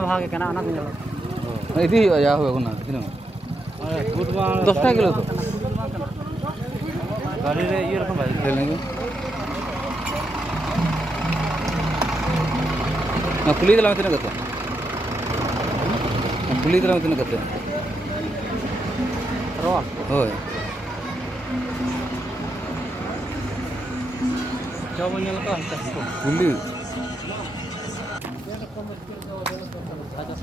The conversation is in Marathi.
भागे के ना इदी या हो ना किनो 10 টাকা কিলো তো गाड़ी रे ये रकम भाई ले लेंगे ना पुलिस वाला कितने करते हैं पुलिस वाला कितने करते हैं रो होय जो बनिया लगा पुलिस अच्छा